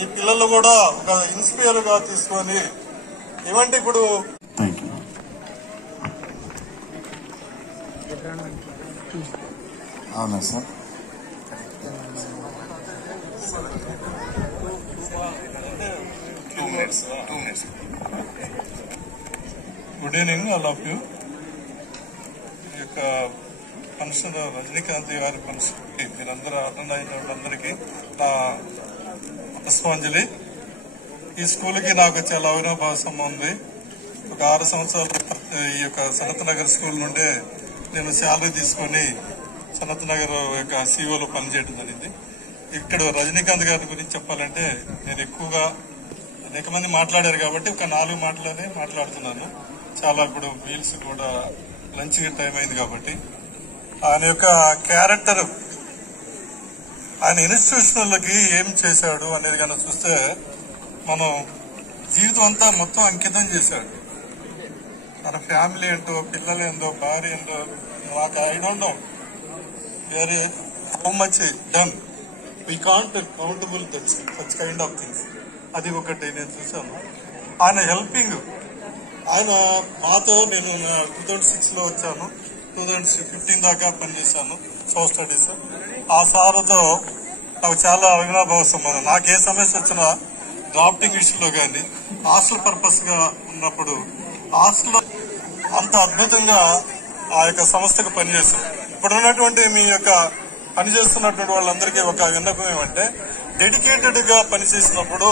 ఈ పిల్లలు కూడా ఒక ఇన్స్పైర్ గా తీసుకొని ఏమంటే ఇప్పుడు అవునా sir good evening all of you. ఈ యొక్క ఫంక్షన్ రజనీకాంత్ గారి ఫంక్షన్ కి మీరందరూ అటెండ్ అయిన వాళ్ళందరికీ నా పుష్పాంజలి. ఈ స్కూల్ కి నాకు చాలా అవినాభావ సంబంధం ఉంది. ఒక 6 సంవత్సరాలు ఈ యొక్క సనత్ నగర్ స్కూల్ నుండే నేను శాలరీ తీసుకుని సనత్ నగర్ యొక్క సిఓలో పనిచేయడం జరిగింది. ఇక్కడ రజనీకాంత్ గారి గురించి చెప్పాలంటే నేను ఎక్కువగా అనేక మంది మాట్లాడారు కాబట్టి ఒక 4 మాటలనే మాట్లాడుతున్నాను. చాలా ఇప్పుడు మీల్స్ కూడా లంచ్ టైం అయింది కాబట్టి ఆయన యొక్క క్యారెక్టర్, ఆయన ఇన్స్టిట్యూషన్లకి ఏం చేశాడు అనేది కనుక చూస్తే మనం జీవితం అంతా మొత్తం అంకితం చేశాడు. తన ఫ్యామిలీ ఏంటో, పిల్లలు ఏందో, భార్య ఏంటో, నాకు I don't know very how much done. We can't countable such kind of things. అది ఒకటి నేను చూశాను. ఆయన హెల్పింగ్, ఆయన మాతో నేను 2006 లో వచ్చాను, 2015 దాకా పనిచేశాను సోషల్ స్టడీస్. ఆ సార్తో నాకు చాలా అవినాభావ సంబంధం. నాకు ఏ సమస్య వచ్చినా డ్రాఫ్టింగ్ విషయంలో కానీ హాస్టల్ పర్పస్ గా ఉన్నప్పుడు హాస్టల్లో అంత అద్భుతంగా ఆ యొక్క సంస్థకు పనిచేశాను. ఇప్పుడు ఉన్నటువంటి మీ యొక్క పనిచేస్తున్నటువంటి వాళ్ళందరికీ ఒక విన్నపం ఏమంటే, డెడికేటెడ్ గా పనిచేసినప్పుడు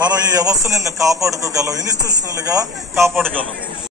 మనం ఈ వ్యవస్థని కాపాడుకోగలం, ఇన్స్టిట్యూషనల్ గా కాపాడగలం.